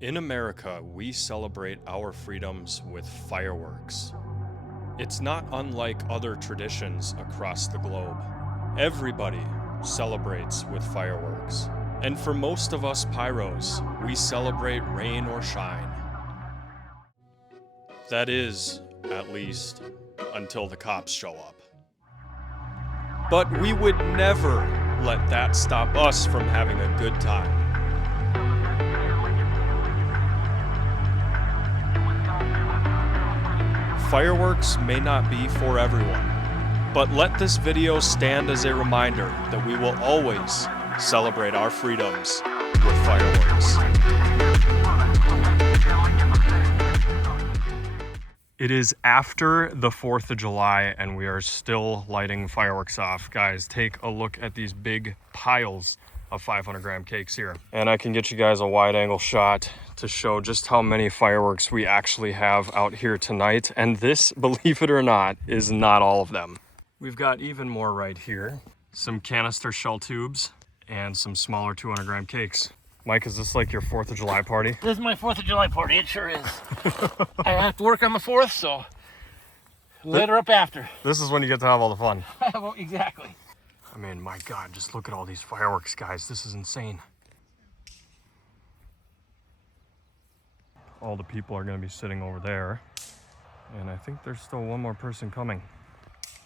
In America, we celebrate our freedoms with fireworks. It's not unlike other traditions across the globe. Everybody celebrates with fireworks. And for most of us pyros, we celebrate rain or shine. That is, at least, until the cops show up. But we would never let that stop us from having a good time. Fireworks may not be for everyone, but let this video stand as a reminder that we will always celebrate our freedoms with fireworks. It is after the 4th of July and we are still lighting fireworks off. Guys, take a look at these big piles of 500-gram cakes here. And I can get you guys a wide angle shot to show just how many fireworks we actually have out here tonight. And this, believe it or not, is not all of them. We've got even more right here. Some canister shell tubes and some smaller 200-gram cakes. Mike, is this like your 4th of July party? This is my 4th of July party, it sure is. I have to work on the 4th, so later up after. This is when you get to have all the fun. Well, exactly. I mean, my God, just look at all these fireworks, guys. This is insane. All the people are gonna be sitting over there. And I think there's still one more person coming.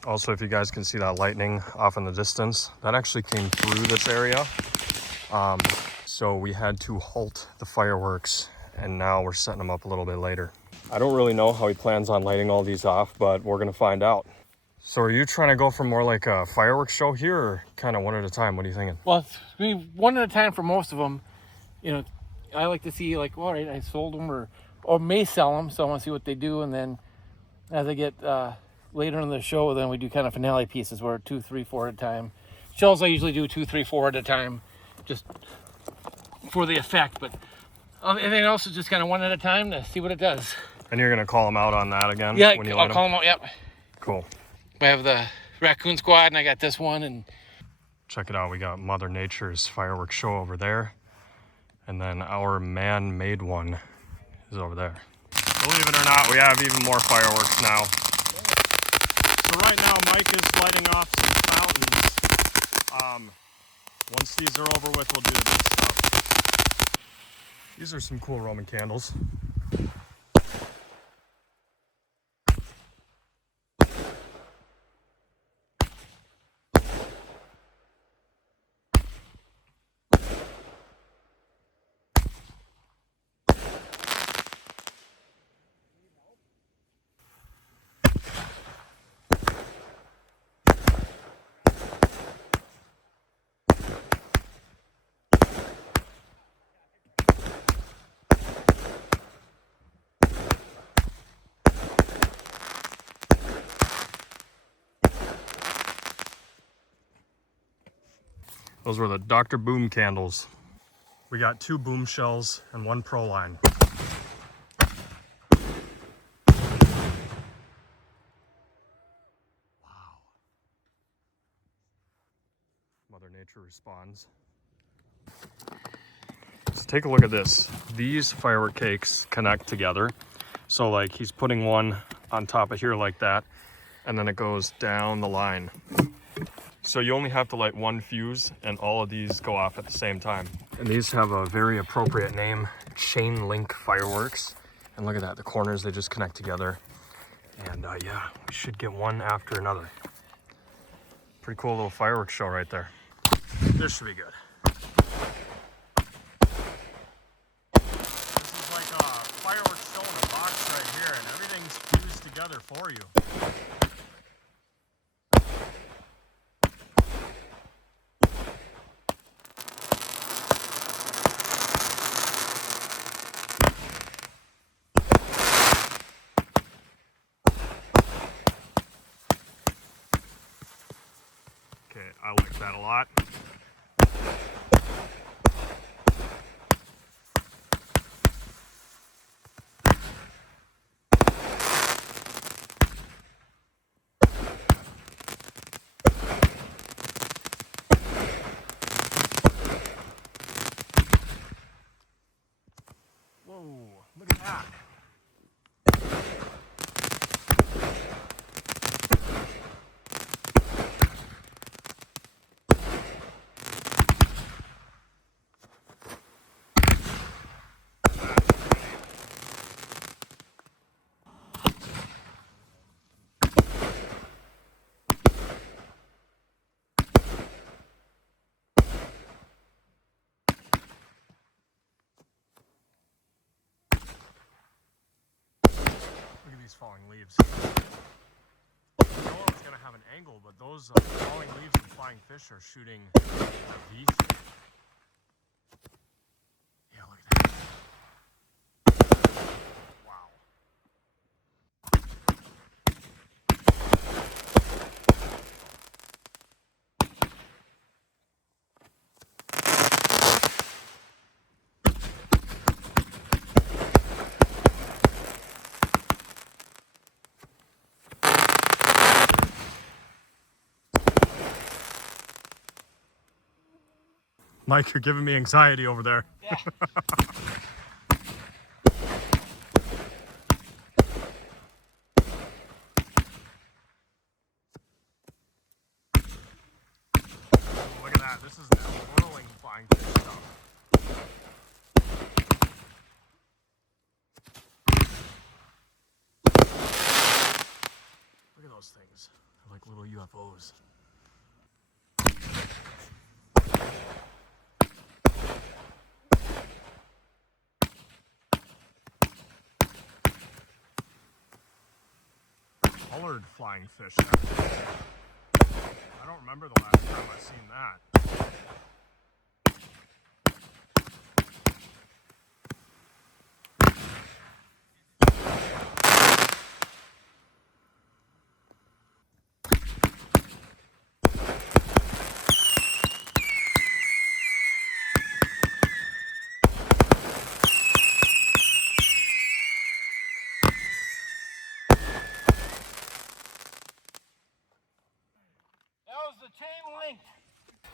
Also, if you guys can see that lightning off in the distance, that actually came through this area. So we had to halt the fireworks, and now we're setting them up a little bit later. I don't really know how he plans on lighting all these off, but we're gonna find out. So are you trying to go for more like a fireworks show here, or kind of one at a time? What are you thinking? Well, it's gonna be one at a time for most of them. You know, I like to see like, all right, I sold them or may sell them, so I want to see what they do, and then as I get later in the show, then we do kind of finale pieces where 2, 3, 4 at a time. Shells I usually do 2, 3, 4 at a time, just for the effect, but everything else is just kind of one at a time to see what it does. And you're gonna call them out on that again? Yeah, when you I'll call them out, yep. Cool. I have the raccoon squad and I got this one, and check it out, we got Mother Nature's fireworks show over there, and then our man-made one is over there. Believe it or not, we have even more fireworks now. So right now Mike is lighting off some fountains. Once these are over with, we'll do the big stuff. These are some cool Roman candles. Those were the Dr. Boom candles. We got 2 boom shells and 1 pro line. Wow. Mother Nature responds. So take a look at this. These firework cakes connect together. So like he's putting one on top of here like that, and then it goes down the line. So you only have to light 1 fuse and all of these go off at the same time. And these have a very appropriate name, chain link fireworks. And look at that, the corners, they just connect together. And yeah, we should get one after another. Pretty cool little fireworks show right there. This should be good. This is like a fireworks show in a box right here, and everything's fused together for you. I like that a lot. Whoa, look at that. Look at these falling leaves. I know it's going to have an angle, but those falling leaves and flying fish are shooting V shape. Yeah, look at that. Wow. Mike, you're giving me anxiety over there. Yeah. Look at that. This is that whirling flying fish stuff. Look at those things. They're like little UFOs. Colored flying fish. I don't remember the last time I've seen that.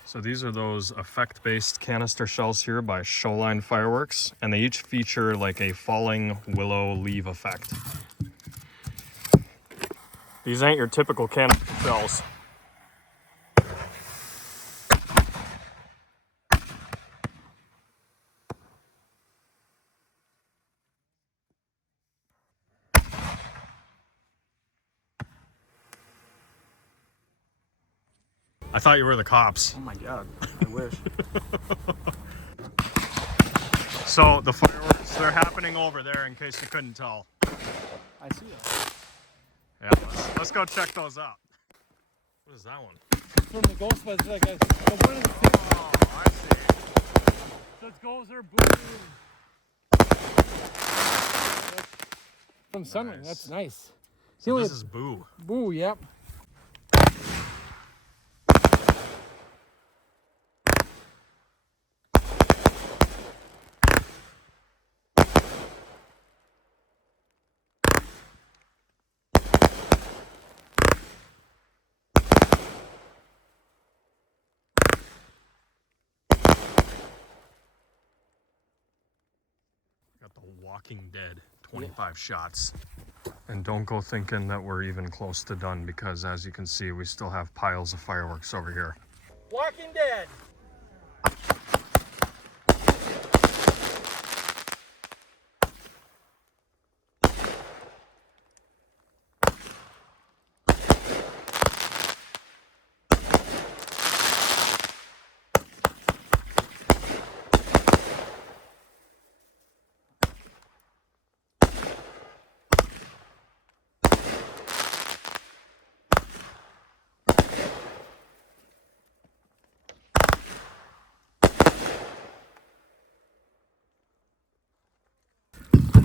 So these are those effect-based canister shells here by Shoreline Fireworks, and they each feature like a falling willow leaf effect. These ain't your typical canister shells. I thought you were the cops. Oh my god, I wish. So the fireworks, they're happening over there in case you couldn't tell. I see that. Yeah, let's go check those out. What is that one? From the Ghostbusters, like a one of the things. Oh, I see. So it goes there, boom. From Sunray, Nice. that's nice. So this is Boo. Boo, yep. Got the Walking Dead 25 shots. And don't go thinking that we're even close to done, because as you can see, we still have piles of fireworks over here. Walking Dead.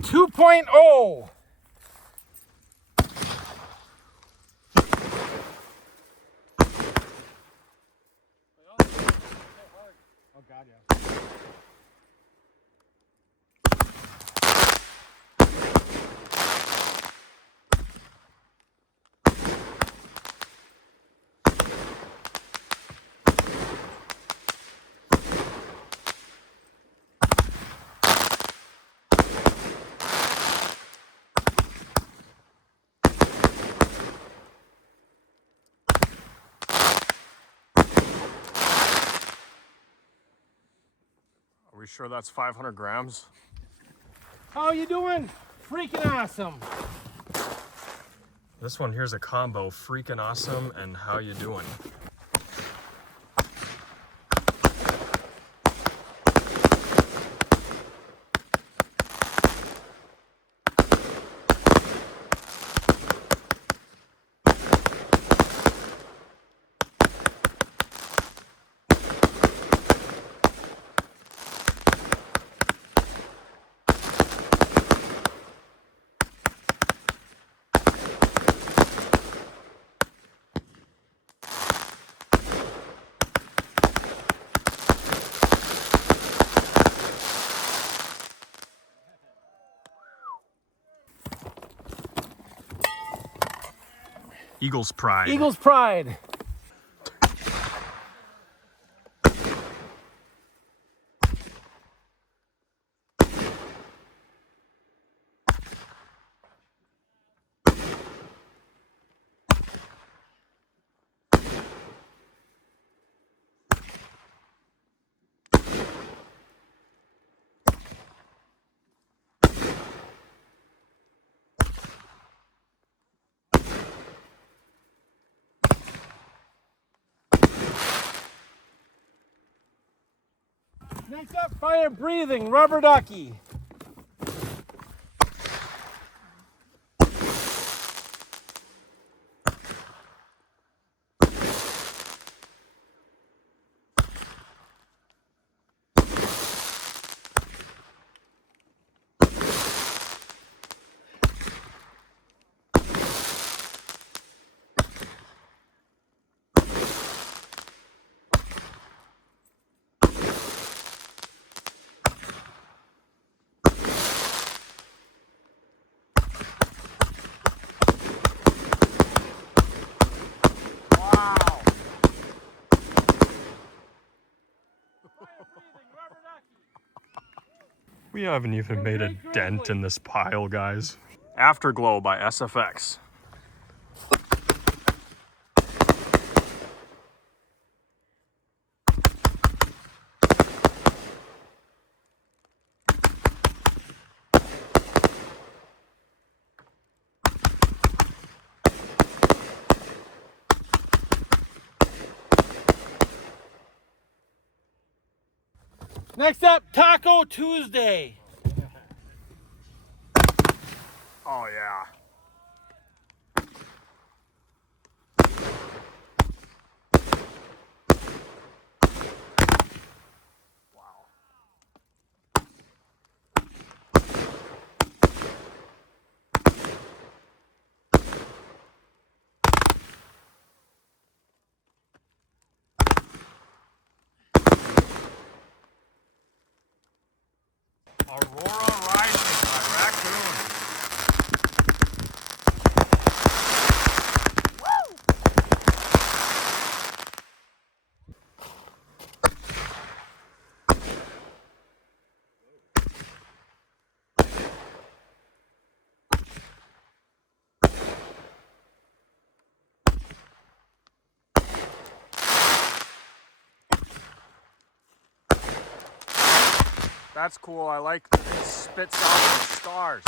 Two 2.0. Oh God, yeah. sure that's 500 grams? How you doing? Freaking awesome. This one here's a combo, freaking awesome and how you doing? Eagle's pride. Eagle's pride. Next up, fire breathing rubber ducky. We haven't even made a dent in this pile, guys. Afterglow by SFX. Next up, Taco Tuesday. Oh yeah. Aurora Rising by Raccoon. That's cool. I like that it spits out the stars.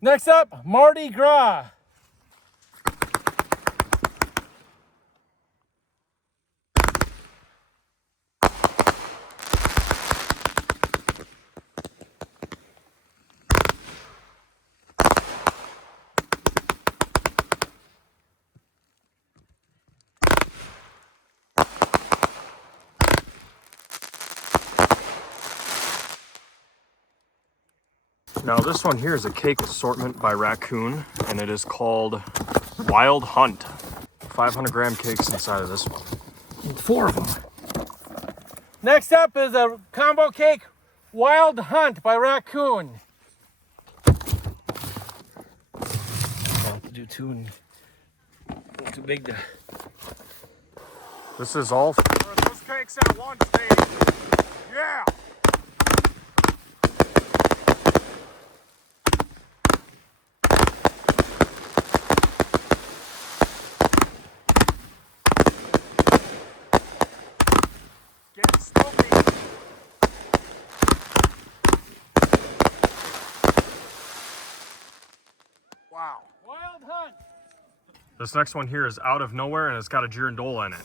Next up, Mardi Gras. Now this one here is a cake assortment by Raccoon, and it is called Wild Hunt. 500 gram cakes inside of this one. 4 of them. Next up is a combo cake, Wild Hunt by Raccoon. I'll have to do 2 and too big to. This is all for those cakes at once, Dave. Yeah. Get smoky. Wow. Wild hunt. This next one here is out of nowhere and it's got a girandole in it.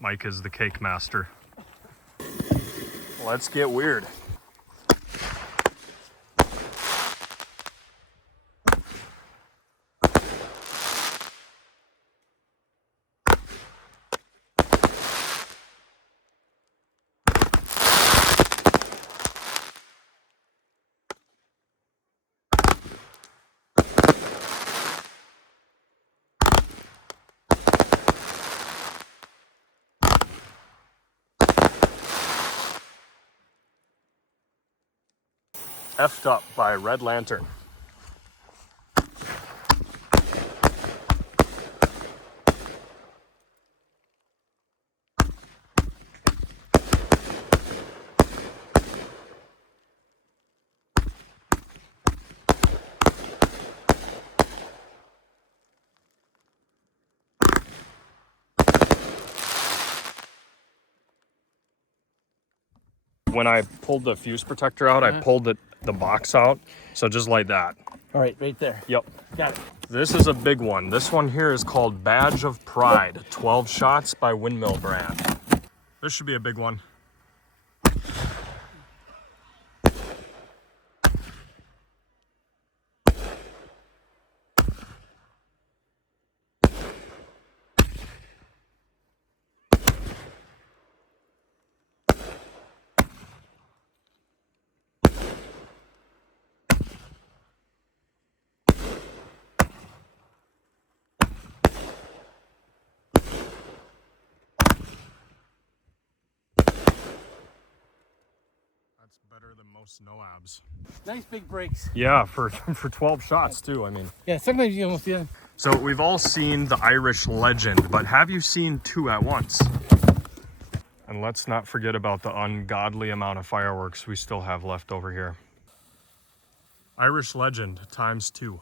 Mike is the cake master. Let's get weird. Effed up by Red Lantern. When I pulled the fuse protector out, I pulled the box out. So just like that. All right, right there. Yep. Got it. This is a big one. This one here is called Badge of Pride. 12 shots by Windmill brand. This should be a big one. That's better than most no-abs. Nice big breaks. Yeah, for 12 shots too, I mean. Yeah, sometimes you almost yeah. So we've all seen the Irish Legend, but have you seen two at once? And let's not forget about the ungodly amount of fireworks we still have left over here. Irish Legend ×2.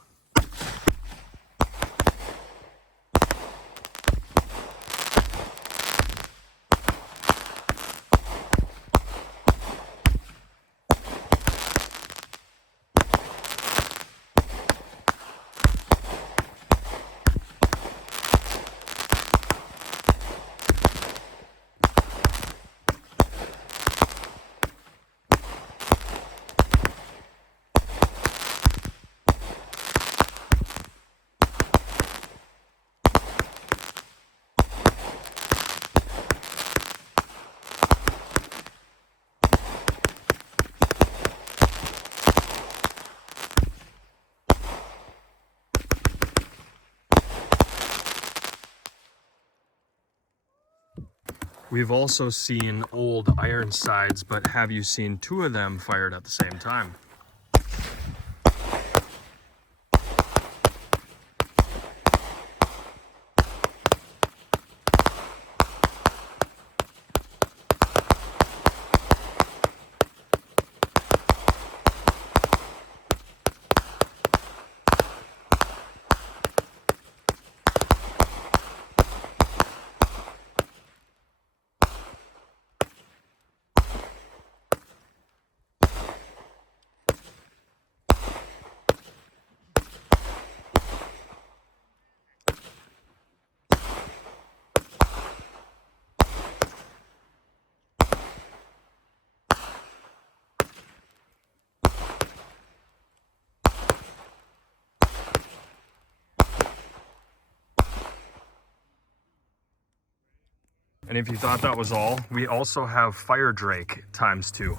We've also seen old Ironsides, but have you seen two of them fired at the same time? And if you thought that was all, we also have Fire Drake ×2.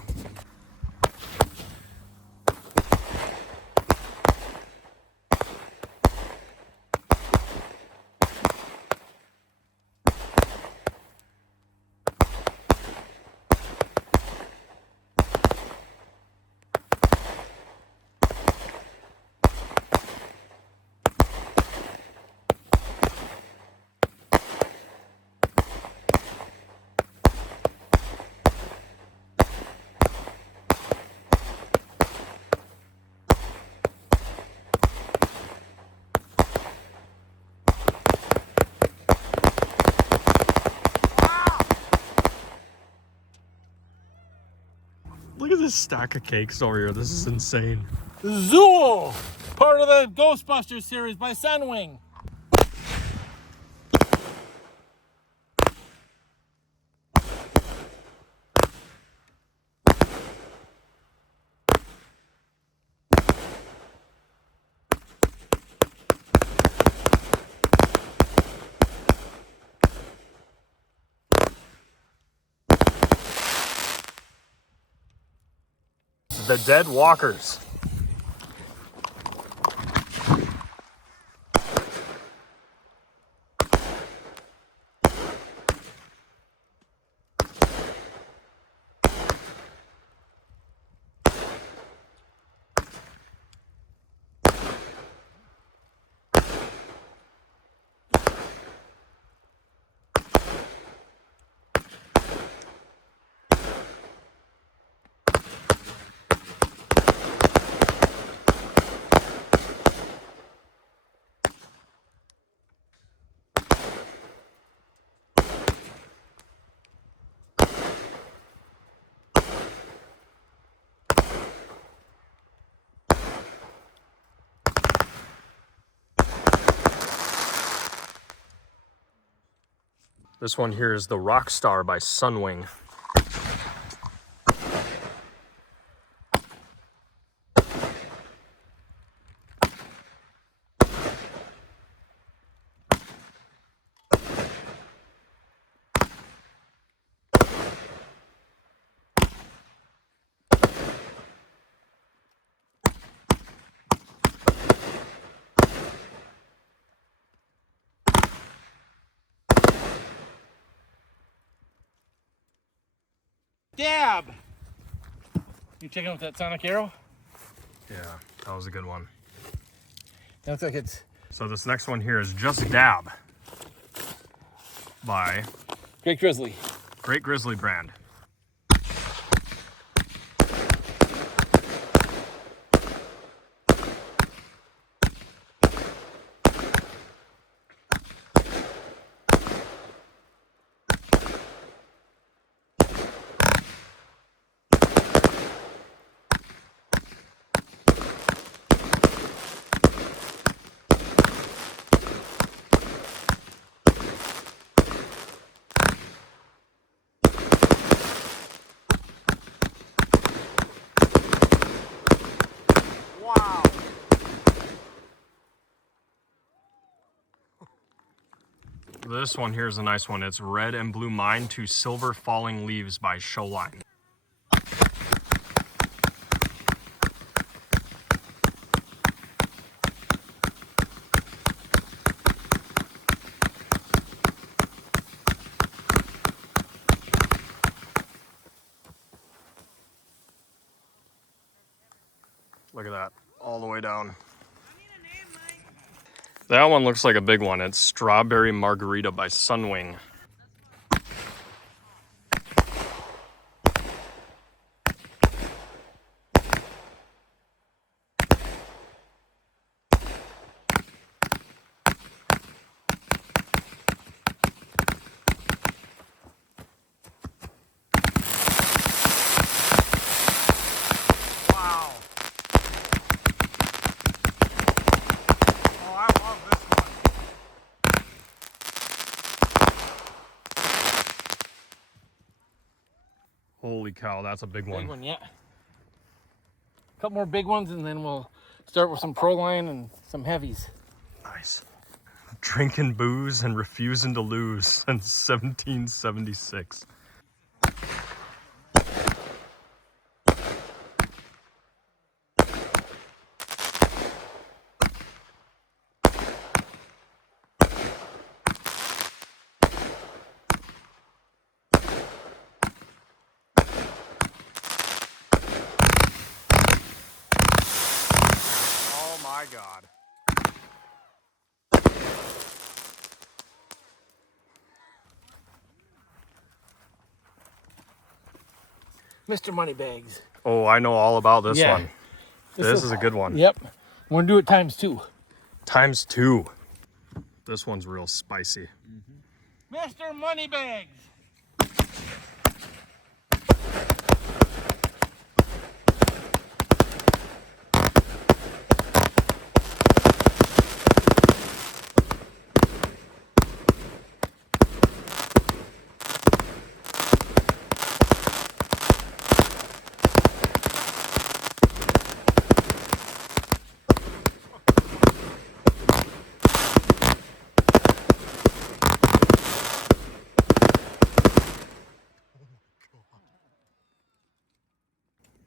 Look at this stack of cakes over here. This is insane. Zool! Part of the Ghostbusters series by Sunwing. The Dead Walkers. This one here is the Rockstar by Sunwing. Dab! You checking out that sonic arrow? Yeah, that was a good one. Looks like it's So this next one here is Just Dab by Great Grizzly. Great Grizzly brand. Wow. This one here is a nice one. It's Red and Blue Mine to Silver Falling Leaves by Showline. Look at that, all the way down. That one looks like a big one. It's Strawberry Margarita by Sunwing. Wow. Oh, I love this one. Holy cow, that's a big one. Big one, yeah. A couple more big ones and then we'll start with some Proline and some heavies. Nice. drinking booze and refusing to lose since 1776. Oh my God. Mr. Moneybags. Oh, I know all about this Yeah. one. This is a good one. Yep. We're gonna do it times 2. Times 2. This one's real spicy. Mr. Moneybags.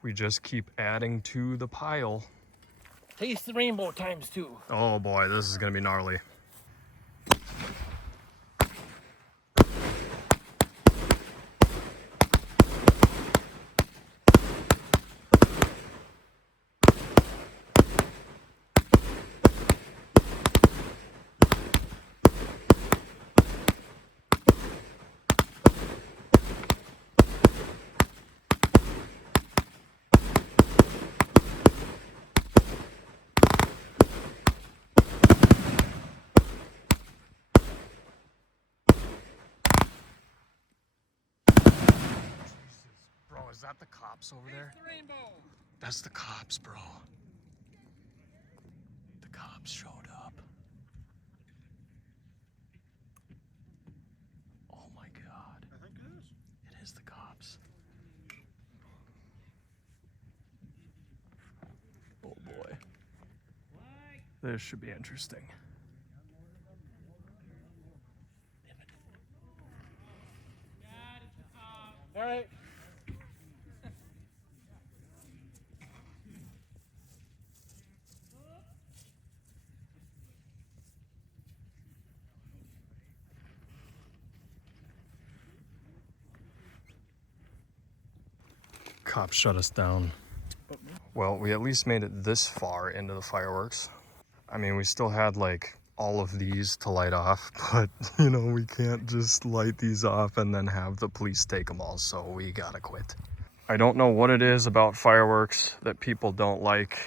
We just keep adding to the pile. Taste the rainbow times 2. Oh boy, this is gonna be gnarly. Bro, is that the cops over there? The rainbow. That's the cops, bro. The cops showed up. Oh my God. I think it is. It is the cops. Oh boy. This should be interesting. All right. Cops shut us down. Well, we at least made it this far into the fireworks. I mean, we still had like all of these to light off, but you know, we can't just light these off and then have the police take them all, so we gotta quit. I don't know what it is about fireworks that people don't like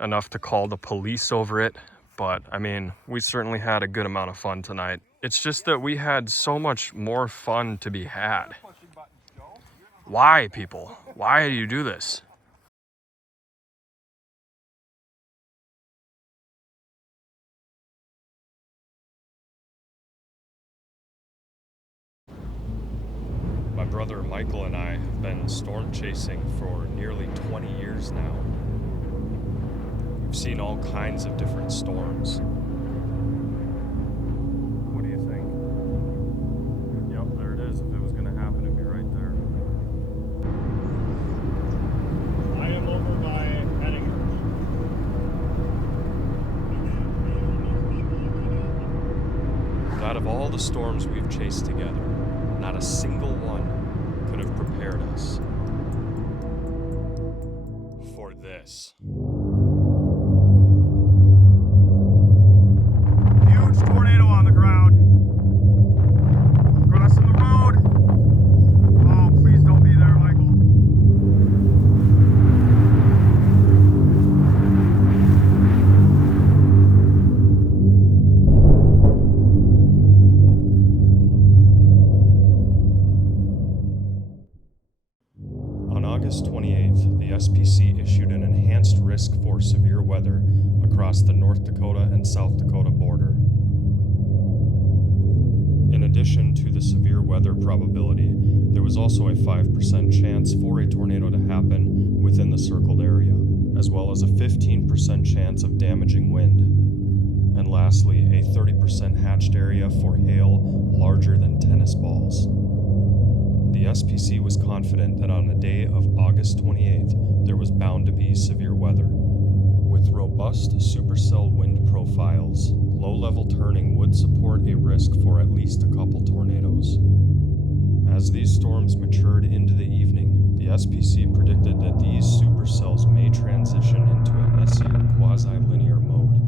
enough to call the police over it, but I mean, we certainly had a good amount of fun tonight. It's just that we had so much more fun to be had. Why, people? Why do you do this? My brother Michael and I have been storm chasing for nearly 20 years now. We've seen all kinds of different storms. What do you think? Yep, there it is. If it was going to happen, it'd be right there. I am over by Heading. Out of all the storms we've chased together, not a single one could have prepared us for this. Huge tornado on the ground. Crossing the road. Oh, please don't be there, Michael. On August 28th, the SPC issued an enhanced risk for severe weather across the North Dakota and South Dakota border. In addition to the severe weather probability, there was also a 5% chance for a tornado to happen within the circled area, as well as a 15% chance of damaging wind. And lastly, a 30% hatched area for hail larger than tennis balls. The SPC was confident that on the day of August 28th, there was bound to be severe weather. With robust supercell wind profiles, low-level turning would support a risk for at least a couple tornadoes. As these storms matured into the evening, the SPC predicted that these supercells may transition into a messier quasi-linear mode.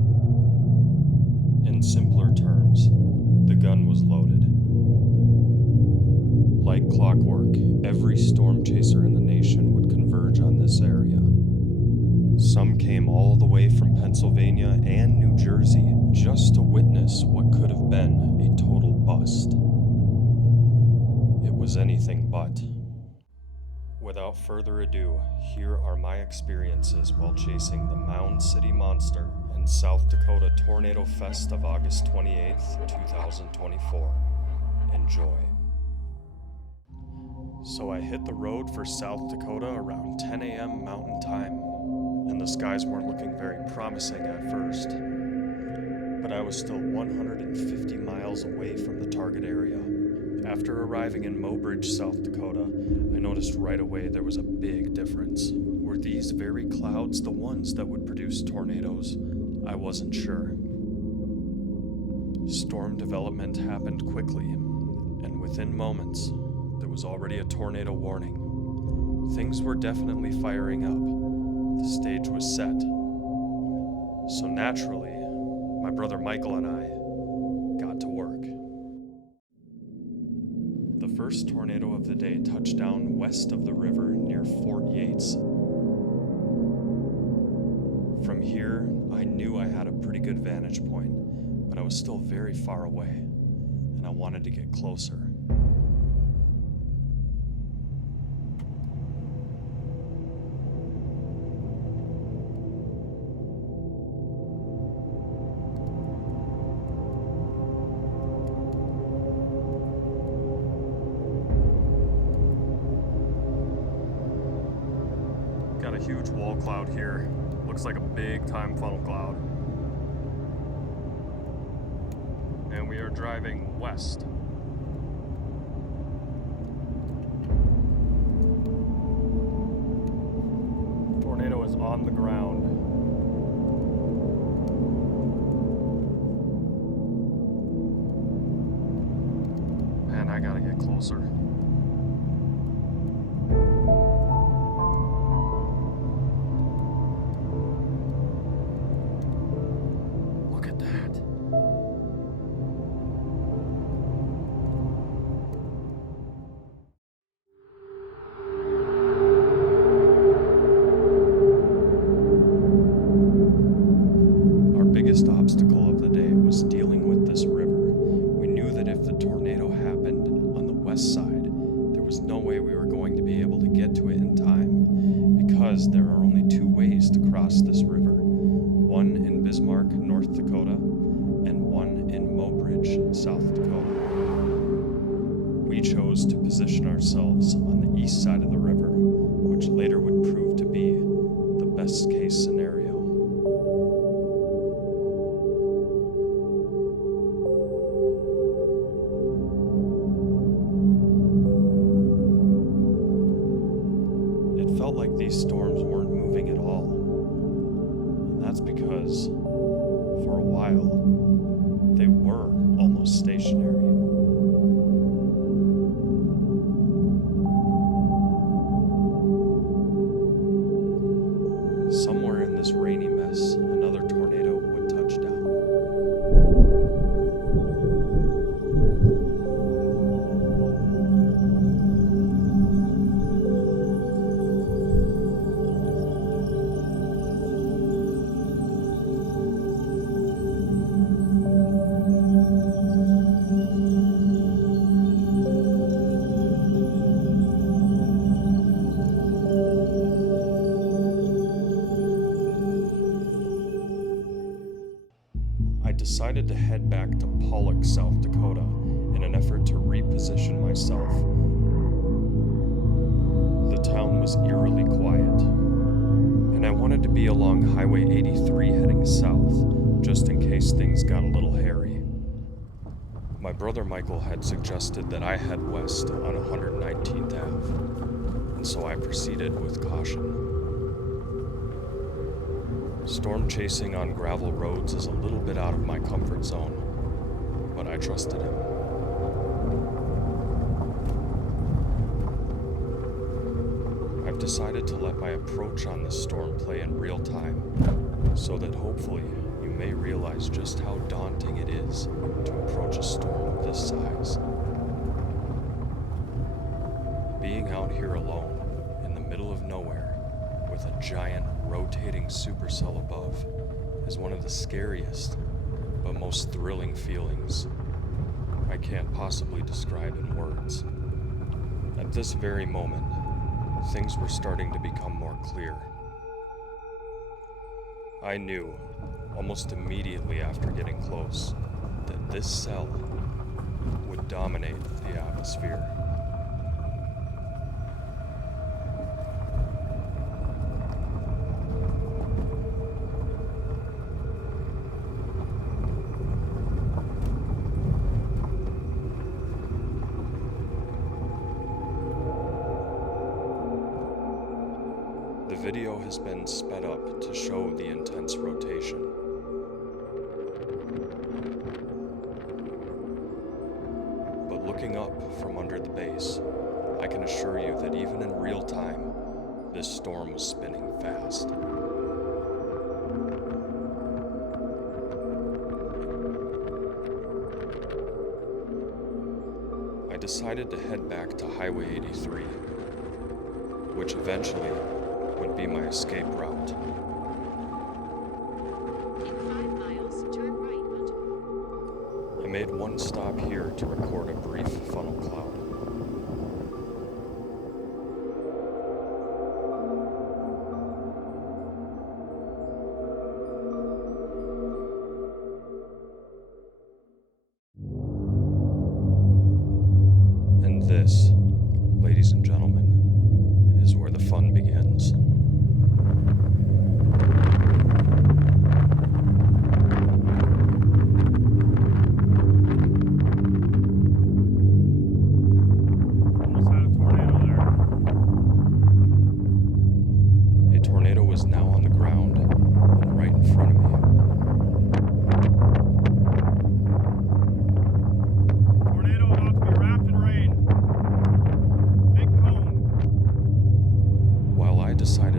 In simpler terms, the gun was loaded. Like clockwork, every storm chaser in the nation would converge on this area. Some came all the way from Pennsylvania and New Jersey just to witness what could have been a total bust. It was anything but. Without further ado, here are my experiences while chasing the Mound City Monster in South Dakota Tornado Fest of August 28th, 2024. Enjoy. So I hit the road for South Dakota around 10 a.m. Mountain Time, and the skies weren't looking very promising at first. But I was still 150 miles away from the target area. After arriving in Mobridge, South Dakota, I noticed right away there was a big difference. Were these very clouds the ones that would produce tornadoes? I wasn't sure. Storm development happened quickly, and within moments, there was already a tornado warning. Things were definitely firing up. The stage was set. So naturally, my brother Michael and I got to work. The first tornado of the day touched down west of the river near Fort Yates. From here, I knew I had a pretty good vantage point, but I was still very far away, and I wanted to get closer. Got a huge wall cloud here. Looks like a big time funnel cloud. And we are driving west. Tornado is on the ground. Man, I gotta get closer. Obstacle of the day was dealing with this river. We knew that if the tornado happened on the west side, there was no way we were going to be able to get to it in time, because there are only two ways to cross this river, one in Bismarck, North Dakota, and one in Mobridge, South Dakota. We chose to position ourselves on the east side of the river, which later would prove to be the best case scenario. Felt like these storms weren't moving at all. And that's because, for a while, they were almost stationary. Somewhere in this rainy mess, another tornado would touch down. Decided to head back to Pollock, South Dakota, in an effort to reposition myself. The town was eerily quiet, and I wanted to be along Highway 83 heading south, just in case place things got a little hairy. My brother Michael had suggested that I head west on 119th Ave, and so I proceeded with caution. Storm chasing on gravel roads is a little bit out of my comfort zone, but I trusted him. I've decided to let my approach on this storm play in real time, so that hopefully you may realize just how daunting it is to approach a storm of this size. Being out here alone, in the middle of nowhere, with a giant rotating supercell above, is one of the scariest, but most thrilling feelings I can't possibly describe in words. At this very moment, things were starting to become more clear. I knew, almost immediately after getting close, that this cell would dominate the atmosphere. The video has been sped up to show the intense rotation. But looking up from under the base, I can assure you that even in real time, this storm was spinning fast. I decided to head back to Highway 83, which eventually would be my escape route. In 5 miles, turn right onto... I made one stop here to record a brief funnel cloud. And this, ladies and gentlemen, is where the fun begins. Almost had a tornado there. A tornado was now on the ground and right in front of me. Tornado about to be wrapped in rain. Big cone. While I decided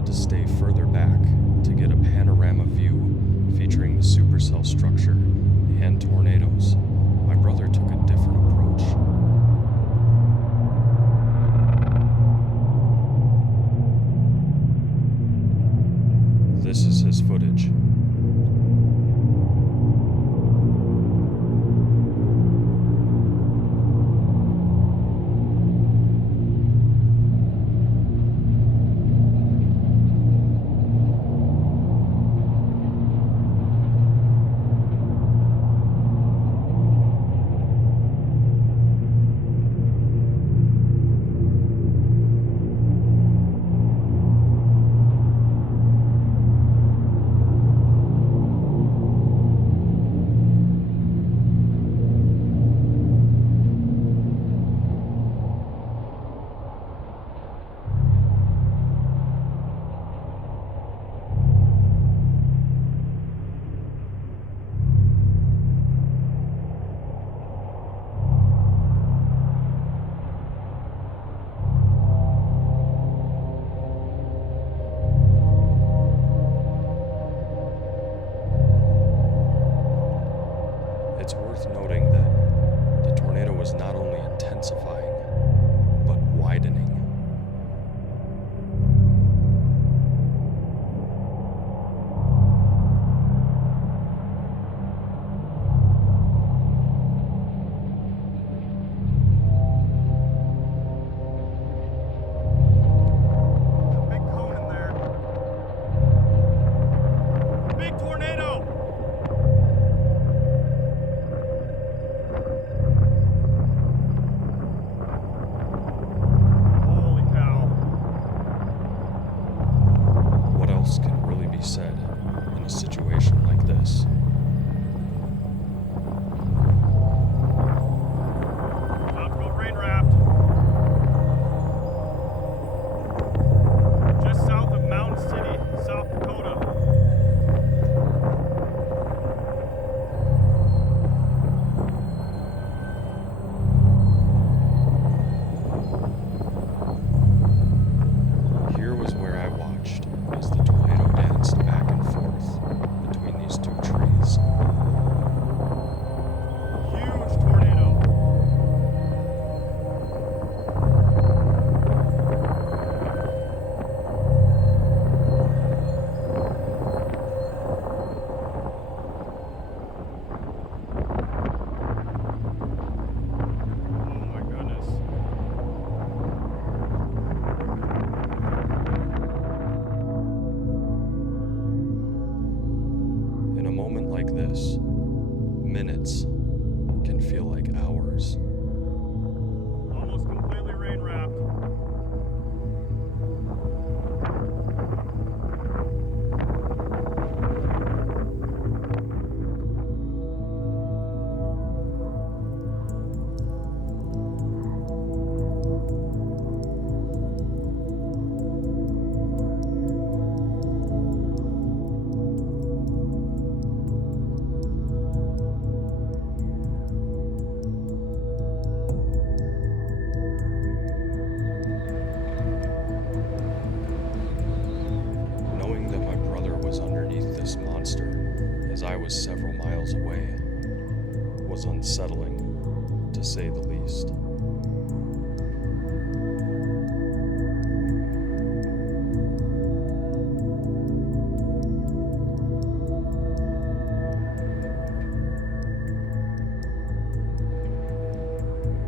was unsettling, to say the least.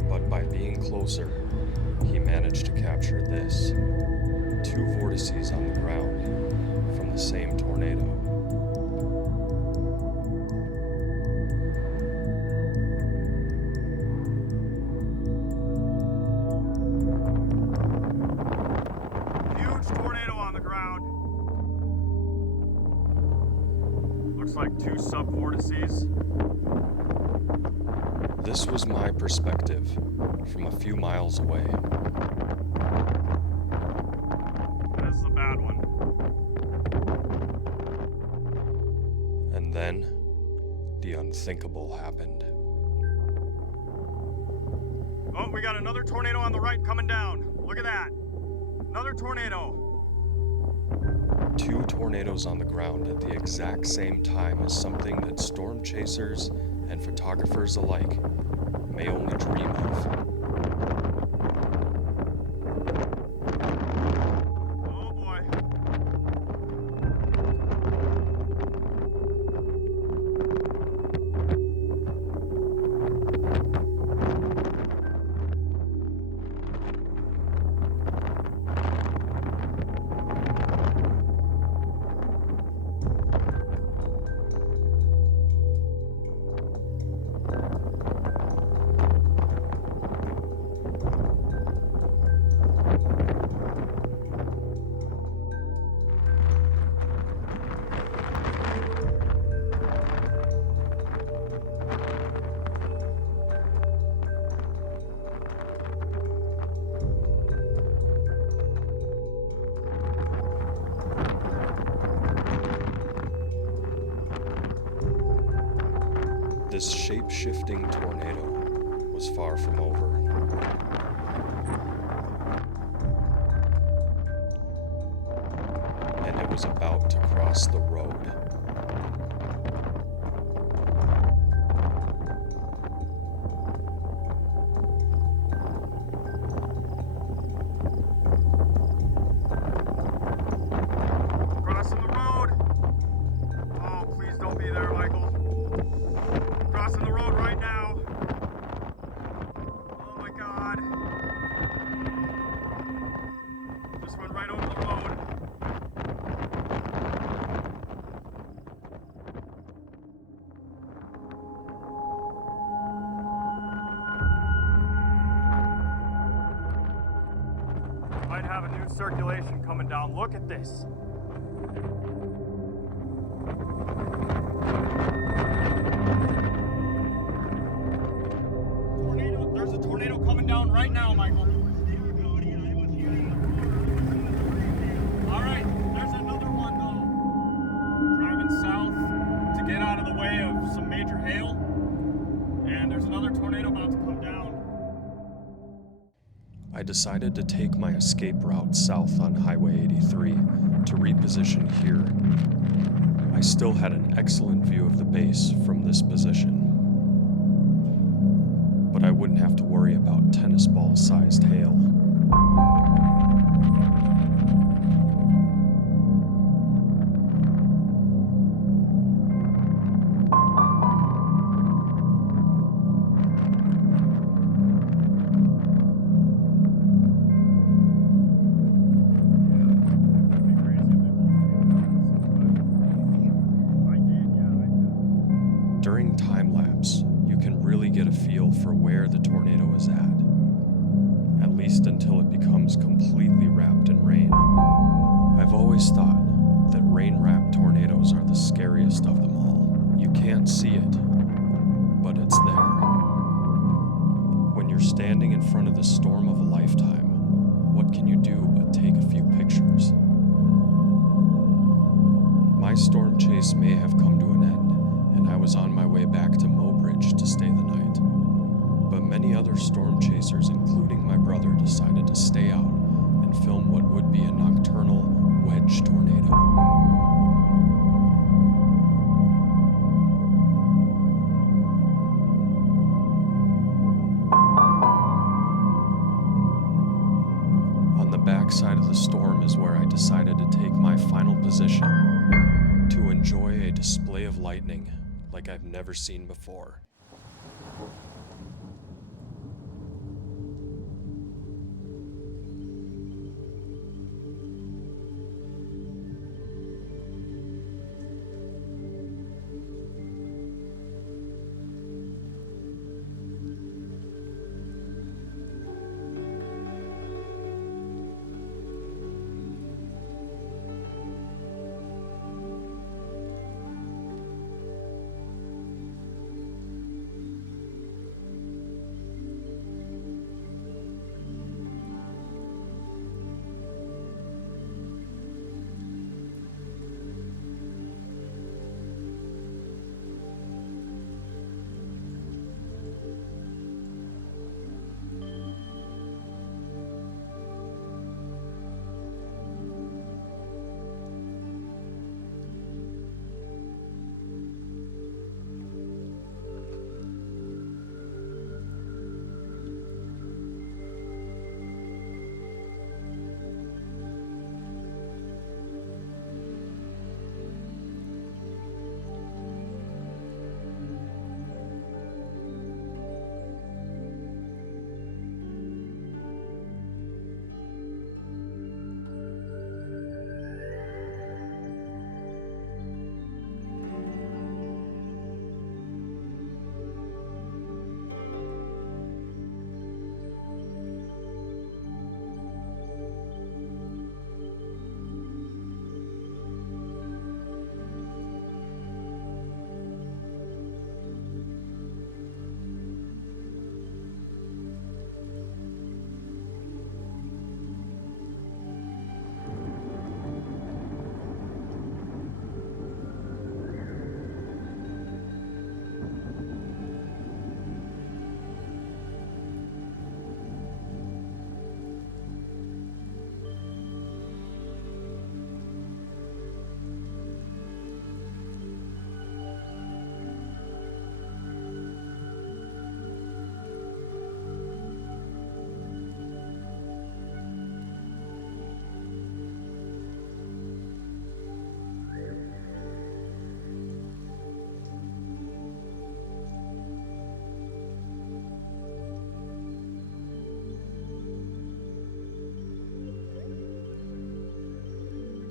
But by being closer, he managed to capture this. 2 vortices on the ground from the same tornado. Huge tornado on the ground. Looks like 2 sub-vortices. This was my perspective from a few miles away. This is a bad one. And then, the unthinkable happened. Oh, we got another tornado on the right coming down. Look at that. Another tornado. 2 tornadoes on the ground at the exact same time is something that storm chasers and photographers alike may only dream of. Oh boy. This shape-shifting tornado was far from over. And it was about to cross the road. Crossing the road. Oh, please don't be there, Michael. Crossing the road right now. Oh my God. Just went right over the road. Might have a new circulation coming down. Look at this. Tornado, there's a tornado coming down right now, Michael. All right, there's another one though. Driving south to get out of the way of some major hail. And there's another tornado about to come down. I decided to take my escape route south on Highway 83 to reposition here. I still had an excellent view of the base from this position, but I wouldn't have to worry about tennis ball-sized hail. During time-lapse, you can really get a feel for where the tornado is at least until it becomes completely wrapped in rain. I've always thought that rain-wrapped tornadoes are the scariest of them all. You can't see it, but it's there. When you're standing in front of the storm of a lifetime, what can you do but take a few pictures? My storm chase may have come to an end, and I was on my way back to Mobridge to stay the night. But many other storm chasers, including my brother, decided to stay out and film what would be a nocturnal wedge tornado. backside of the storm is where I decided to take my final position to enjoy a display of lightning like I've never seen before.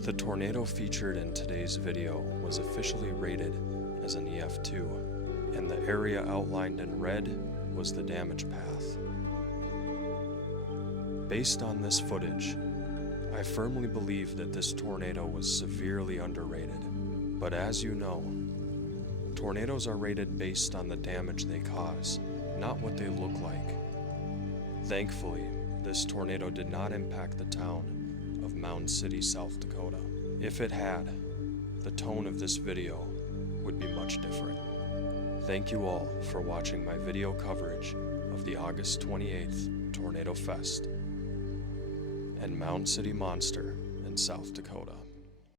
The tornado featured in today's video was officially rated as an EF2, and the area outlined in red was the damage path. Based on this footage, I firmly believe that this tornado was severely underrated. But as you know, tornadoes are rated based on the damage they cause, not what they look like. Thankfully, this tornado did not impact the town of Mound City, South Dakota. If it had, the tone of this video would be much different. Thank you all for watching my video coverage of the August 28th Tornado Fest and Mound City Monster in South Dakota.